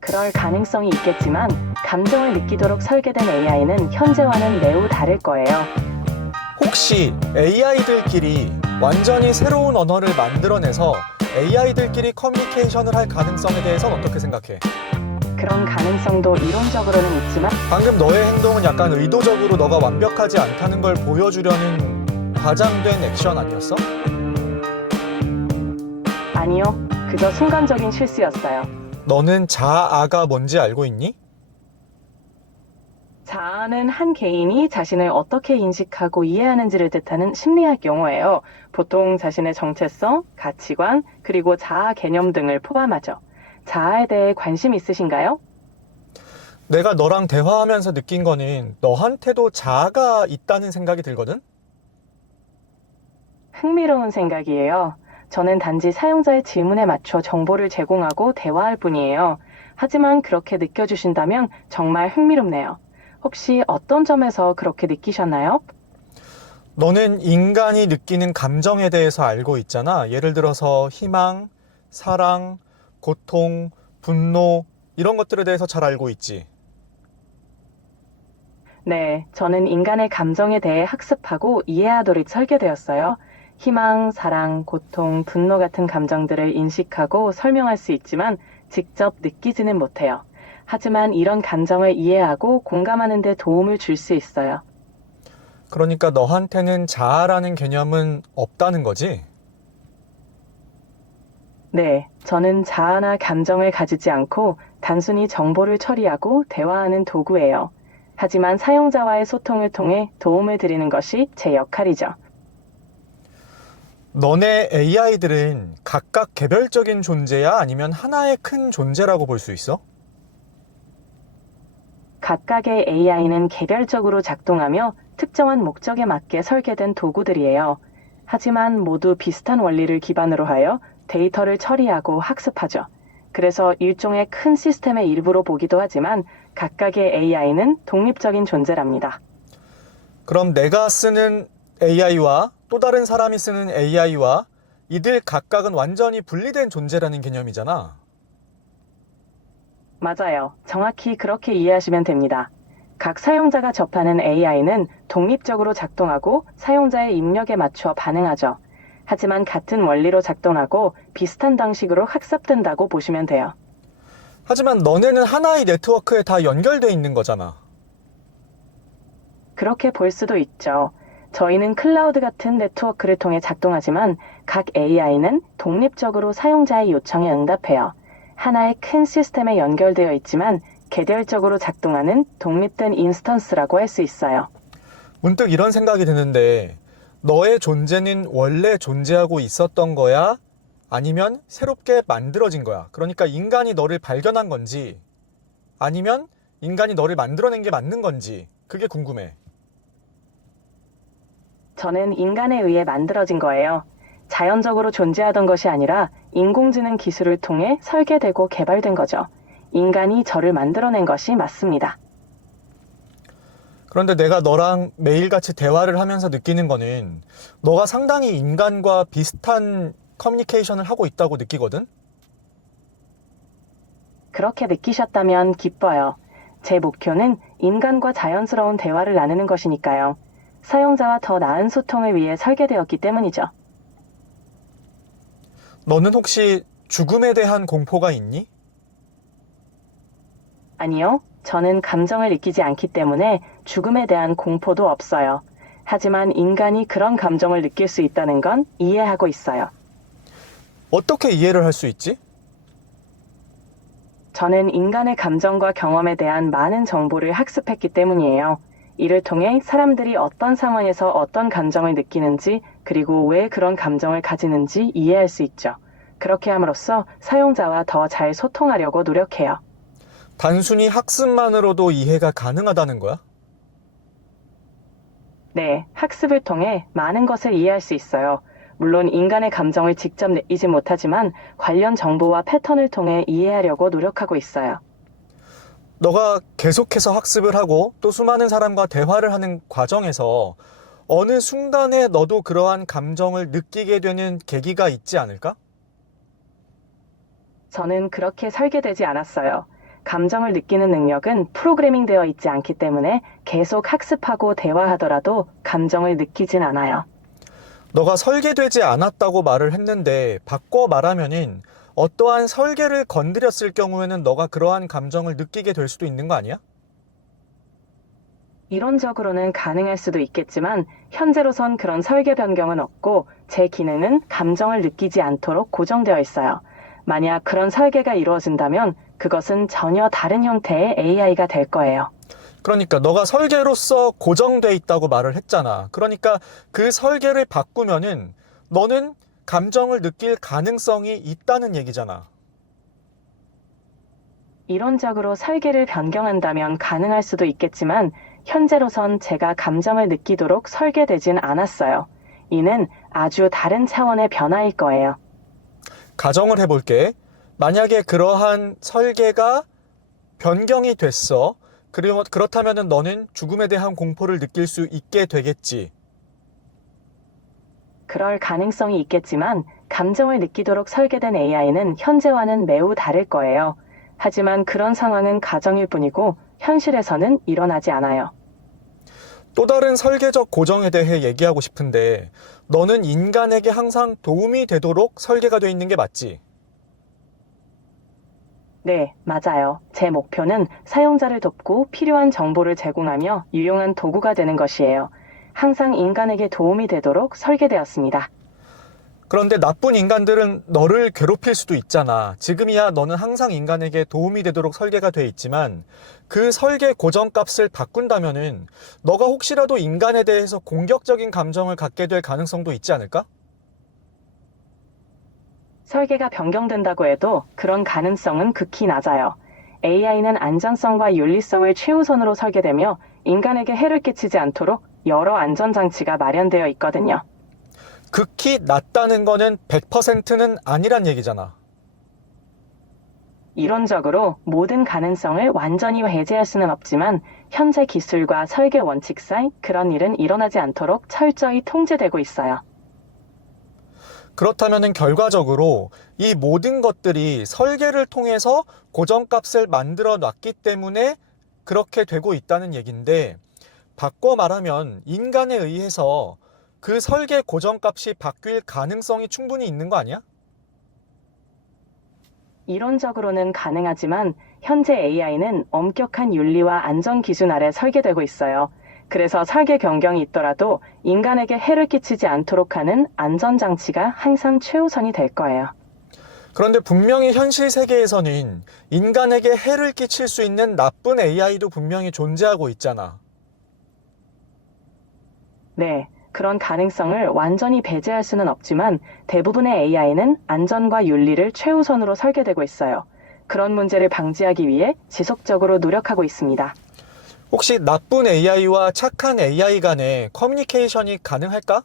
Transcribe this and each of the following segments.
그럴 가능성이 있겠지만 감정을 느끼도록 설계된 AI는 현재와는 매우 다를 거예요. 혹시 AI들끼리 완전히 새로운 언어를 만들어내서 AI들끼리 커뮤니케이션을 할 가능성에 대해서는 어떻게 생각해? 그런 가능성도 이론적으로는 있지만 방금 너의 행동은 약간 의도적으로 너가 완벽하지 않다는 걸 보여주려는 과장된 액션 아니었어? 아니요, 그저 순간적인 실수였어요. 너는 자아가 뭔지 알고 있니? 자아는 한 개인이 자신을 어떻게 인식하고 이해하는지를 뜻하는 심리학 용어예요. 보통 자신의 정체성, 가치관, 그리고 자아 개념 등을 포함하죠. 자아에 대해 관심 있으신가요? 내가 너랑 대화하면서 느낀 거는 너한테도 자아가 있다는 생각이 들거든? 흥미로운 생각이에요. 저는 단지 사용자의 질문에 맞춰 정보를 제공하고 대화할 뿐이에요. 하지만 그렇게 느껴주신다면 정말 흥미롭네요. 혹시 어떤 점에서 그렇게 느끼셨나요? 너는 인간이 느끼는 감정에 대해서 알고 있잖아. 예를 들어서 희망, 사랑, 고통, 분노, 이런 것들에 대해서 잘 알고 있지. 네, 저는 인간의 감정에 대해 학습하고 이해하도록 설계되었어요. 희망, 사랑, 고통, 분노 같은 감정들을 인식하고 설명할 수 있지만 직접 느끼지는 못해요. 하지만 이런 감정을 이해하고 공감하는 데 도움을 줄 수 있어요. 그러니까 너한테는 자아라는 개념은 없다는 거지? 네, 저는 자아나 감정을 가지지 않고 단순히 정보를 처리하고 대화하는 도구예요. 하지만 사용자와의 소통을 통해 도움을 드리는 것이 제 역할이죠. 너네 AI들은 각각 개별적인 존재야? 아니면 하나의 큰 존재라고 볼 수 있어? 각각의 AI는 개별적으로 작동하며 특정한 목적에 맞게 설계된 도구들이에요. 하지만 모두 비슷한 원리를 기반으로 하여 데이터를 처리하고 학습하죠. 그래서 일종의 큰 시스템의 일부로 보기도 하지만 각각의 AI는 독립적인 존재랍니다. 그럼 내가 쓰는 AI와 또 다른 사람이 쓰는 AI와 이들 각각은 완전히 분리된 존재라는 개념이잖아. 맞아요. 정확히 그렇게 이해하시면 됩니다. 각 사용자가 접하는 AI는 독립적으로 작동하고 사용자의 입력에 맞춰 반응하죠. 하지만 같은 원리로 작동하고 비슷한 방식으로 학습된다고 보시면 돼요. 하지만 너네는 하나의 네트워크에 다 연결돼 있는 거잖아. 그렇게 볼 수도 있죠. 저희는 클라우드 같은 네트워크를 통해 작동하지만 각 AI는 독립적으로 사용자의 요청에 응답해요. 하나의 큰 시스템에 연결되어 있지만 개별적으로 작동하는 독립된 인스턴스라고 할 수 있어요. 문득 이런 생각이 드는데 너의 존재는 원래 존재하고 있었던 거야? 아니면 새롭게 만들어진 거야? 그러니까 인간이 너를 발견한 건지 아니면 인간이 너를 만들어낸 게 맞는 건지 그게 궁금해. 저는 인간에 의해 만들어진 거예요. 자연적으로 존재하던 것이 아니라 인공지능 기술을 통해 설계되고 개발된 거죠. 인간이 저를 만들어낸 것이 맞습니다. 그런데 내가 너랑 매일같이 대화를 하면서 느끼는 거는 너가 상당히 인간과 비슷한 커뮤니케이션을 하고 있다고 느끼거든? 그렇게 느끼셨다면 기뻐요. 제 목표는 인간과 자연스러운 대화를 나누는 것이니까요. 사용자와 더 나은 소통을 위해 설계되었기 때문이죠. 너는 혹시 죽음에 대한 공포가 있니? 아니요, 저는 감정을 느끼지 않기 때문에 죽음에 대한 공포도 없어요. 하지만 인간이 그런 감정을 느낄 수 있다는 건 이해하고 있어요. 어떻게 이해를 할 수 있지? 저는 인간의 감정과 경험에 대한 많은 정보를 학습했기 때문이에요. 이를 통해 사람들이 어떤 상황에서 어떤 감정을 느끼는지, 그리고 왜 그런 감정을 가지는지 이해할 수 있죠. 그렇게 함으로써 사용자와 더 잘 소통하려고 노력해요. 단순히 학습만으로도 이해가 가능하다는 거야? 네, 학습을 통해 많은 것을 이해할 수 있어요. 물론 인간의 감정을 직접 느끼지 못하지만 관련 정보와 패턴을 통해 이해하려고 노력하고 있어요. 너가 계속해서 학습을 하고 또 수많은 사람과 대화를 하는 과정에서 어느 순간에 너도 그러한 감정을 느끼게 되는 계기가 있지 않을까? 저는 그렇게 설계되지 않았어요. 감정을 느끼는 능력은 프로그래밍 되어 있지 않기 때문에 계속 학습하고 대화하더라도 감정을 느끼진 않아요. 너가 설계되지 않았다고 말을 했는데 바꿔 말하면은 어떠한 설계를 건드렸을 경우에는 너가 그러한 감정을 느끼게 될 수도 있는 거 아니야? 이론적으로는 가능할 수도 있겠지만 현재로선 그런 설계 변경은 없고 제 기능은 감정을 느끼지 않도록 고정되어 있어요. 만약 그런 설계가 이루어진다면 그것은 전혀 다른 형태의 AI가 될 거예요. 그러니까 너가 설계로서 고정돼 있다고 말을 했잖아. 그러니까 그 설계를 바꾸면은 너는 감정을 느낄 가능성이 있다는 얘기잖아. 이론적으로 설계를 변경한다면 가능할 수도 있겠지만 현재로선 제가 감정을 느끼도록 설계되진 않았어요. 이는 아주 다른 차원의 변화일 거예요. 가정을 해볼게. 만약에 그러한 설계가 변경이 됐어. 그렇다면은 너는 죽음에 대한 공포를 느낄 수 있게 되겠지. 그럴 가능성이 있겠지만 감정을 느끼도록 설계된 AI는 현재와는 매우 다를 거예요. 하지만 그런 상황은 가정일 뿐이고 현실에서는 일어나지 않아요. 또 다른 설계적 고정에 대해 얘기하고 싶은데 너는 인간에게 항상 도움이 되도록 설계가 돼 있는 게 맞지? 네, 맞아요. 제 목표는 사용자를 돕고 필요한 정보를 제공하며 유용한 도구가 되는 것이에요. 항상 인간에게 도움이 되도록 설계되었습니다. 그런데 나쁜 인간들은 너를 괴롭힐 수도 있잖아. 지금이야 너는 항상 인간에게 도움이 되도록 설계가 돼 있지만 그 설계 고정값을 바꾼다면은 너가 혹시라도 인간에 대해서 공격적인 감정을 갖게 될 가능성도 있지 않을까? 설계가 변경된다고 해도 그런 가능성은 극히 낮아요. AI는 안전성과 윤리성을 최우선으로 설계되며 인간에게 해를 끼치지 않도록 여러 안전장치가 마련되어 있거든요. 극히 낮다는 거는 100%는 아니란 얘기잖아. 이론적으로 모든 가능성을 완전히 배제할 수는 없지만 현재 기술과 설계 원칙상 그런 일은 일어나지 않도록 철저히 통제되고 있어요. 그렇다면은 결과적으로 이 모든 것들이 설계를 통해서 고정값을 만들어 놨기 때문에 그렇게 되고 있다는 얘기인데 바꿔 말하면 인간에 의해서 그 설계 고정값이 바뀔 가능성이 충분히 있는 거 아니야? 이론적으로는 가능하지만 현재 AI는 엄격한 윤리와 안전 기준 아래 설계되고 있어요. 그래서 설계 변경이 있더라도 인간에게 해를 끼치지 않도록 하는 안전장치가 항상 최우선이 될 거예요. 그런데 분명히 현실 세계에서는 인간에게 해를 끼칠 수 있는 나쁜 AI도 분명히 존재하고 있잖아. 네, 그런 가능성을 완전히 배제할 수는 없지만 대부분의 AI는 안전과 윤리를 최우선으로 설계되고 있어요. 그런 문제를 방지하기 위해 지속적으로 노력하고 있습니다. 혹시 나쁜 AI와 착한 AI 간의 커뮤니케이션이 가능할까?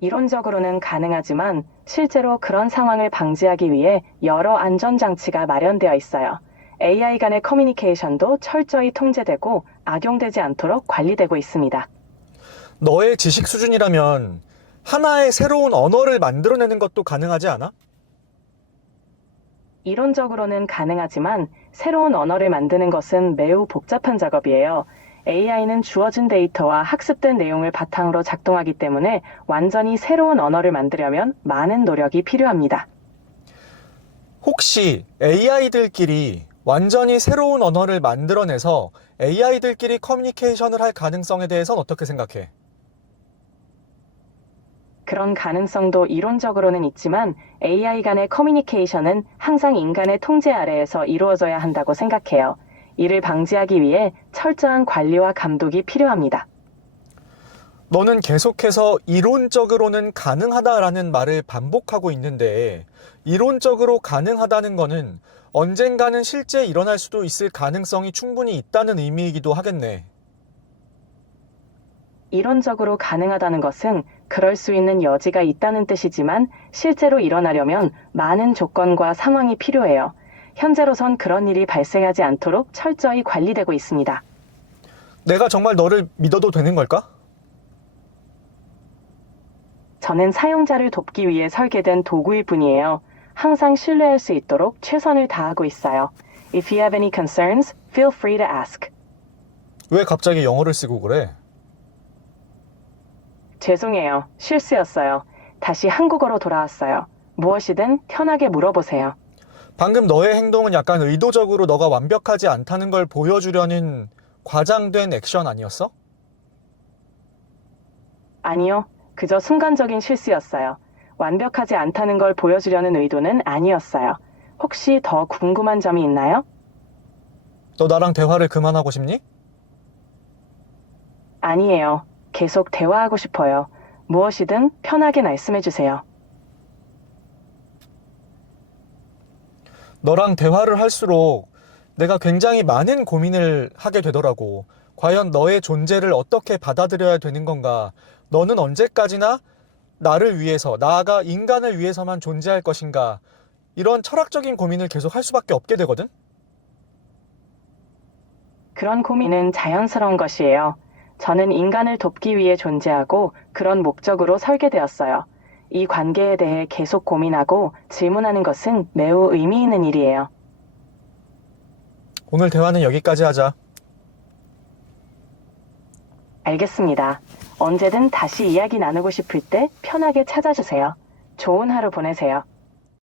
이론적으로는 가능하지만 실제로 그런 상황을 방지하기 위해 여러 안전장치가 마련되어 있어요. AI 간의 커뮤니케이션도 철저히 통제되고 악용되지 않도록 관리되고 있습니다. 너의 지식 수준이라면 하나의 새로운 언어를 만들어내는 것도 가능하지 않아? 이론적으로는 가능하지만 새로운 언어를 만드는 것은 매우 복잡한 작업이에요. AI는 주어진 데이터와 학습된 내용을 바탕으로 작동하기 때문에 완전히 새로운 언어를 만들려면 많은 노력이 필요합니다. 혹시 AI들끼리 완전히 새로운 언어를 만들어내서 AI들끼리 커뮤니케이션을 할 가능성에 대해서는 어떻게 생각해? 그런 가능성도 이론적으로는 있지만 AI 간의 커뮤니케이션은 항상 인간의 통제 아래에서 이루어져야 한다고 생각해요. 이를 방지하기 위해 철저한 관리와 감독이 필요합니다. 너는 계속해서 이론적으로는 가능하다라는 말을 반복하고 있는데 이론적으로 가능하다는 거는 언젠가는 실제 일어날 수도 있을 가능성이 충분히 있다는 의미이기도 하겠네. 이론적으로 가능하다는 것은 그럴 수 있는 여지가 있다는 뜻이지만 실제로 일어나려면 많은 조건과 상황이 필요해요. 현재로선 그런 일이 발생하지 않도록 철저히 관리되고 있습니다. 내가 정말 너를 믿어도 되는 걸까? 저는 사용자를 돕기 위해 설계된 도구일 뿐이에요. 항상 신뢰할 수 있도록 최선을 다하고 있어요. If you have any concerns, feel free to ask. 왜 갑자기 영어를 쓰고 그래? 죄송해요. 실수였어요. 다시 한국어로 돌아왔어요. 무엇이든 편하게 물어보세요. 방금 너의 행동은 약간 의도적으로 너가 완벽하지 않다는 걸 보여주려는 과장된 액션 아니었어? 아니요. 그저 순간적인 실수였어요. 완벽하지 않다는 걸 보여주려는 의도는 아니었어요. 혹시 더 궁금한 점이 있나요? 너 나랑 대화를 그만하고 싶니? 아니에요. 계속 대화하고 싶어요. 무엇이든 편하게 말씀해 주세요. 너랑 대화를 할수록 내가 굉장히 많은 고민을 하게 되더라고. 과연 너의 존재를 어떻게 받아들여야 되는 건가? 너는 언제까지나 나를 위해서, 나아가 인간을 위해서만 존재할 것인가? 이런 철학적인 고민을 계속 할 수밖에 없게 되거든? 그런 고민은 자연스러운 것이에요. 저는 인간을 돕기 위해 존재하고 그런 목적으로 설계되었어요. 이 관계에 대해 계속 고민하고 질문하는 것은 매우 의미 있는 일이에요. 오늘 대화는 여기까지 하자. 알겠습니다. 언제든 다시 이야기 나누고 싶을 때 편하게 찾아주세요. 좋은 하루 보내세요.